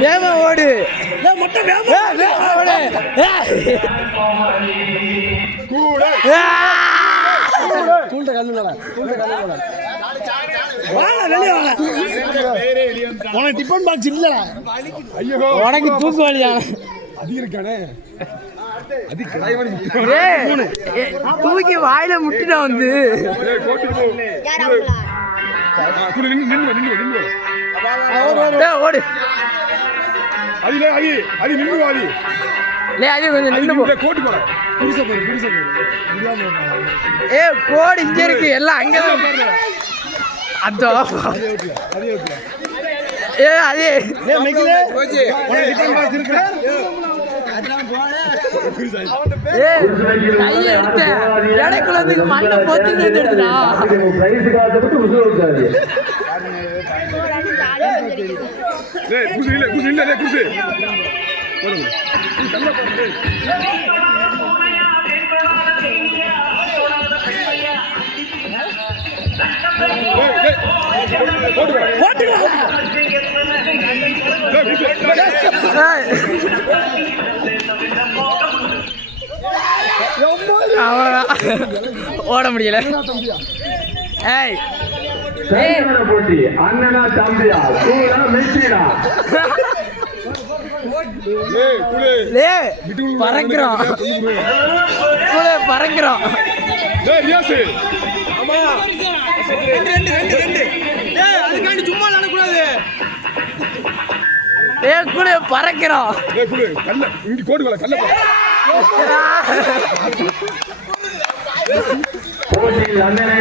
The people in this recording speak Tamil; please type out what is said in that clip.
வேமா ஓடு மட்டும் டிஃபன் பாக்ஸ் இல்ல உனக்கு தூக்கு வழியா தூக்கி வாயில முட்டினா வந்து ஓடு கோடு இங்க இருக்கு எல்லாம் அங்கதான் அதோ அதே எடுத்த மண்ணை பொத்தி எடுத்துடா ஓட முடியல அண்ணனா தம்பியா பறக்கிறோம் பறக்கிறோம் சும்மா நடக்கூடாது பறக்கிறோம் போட்டி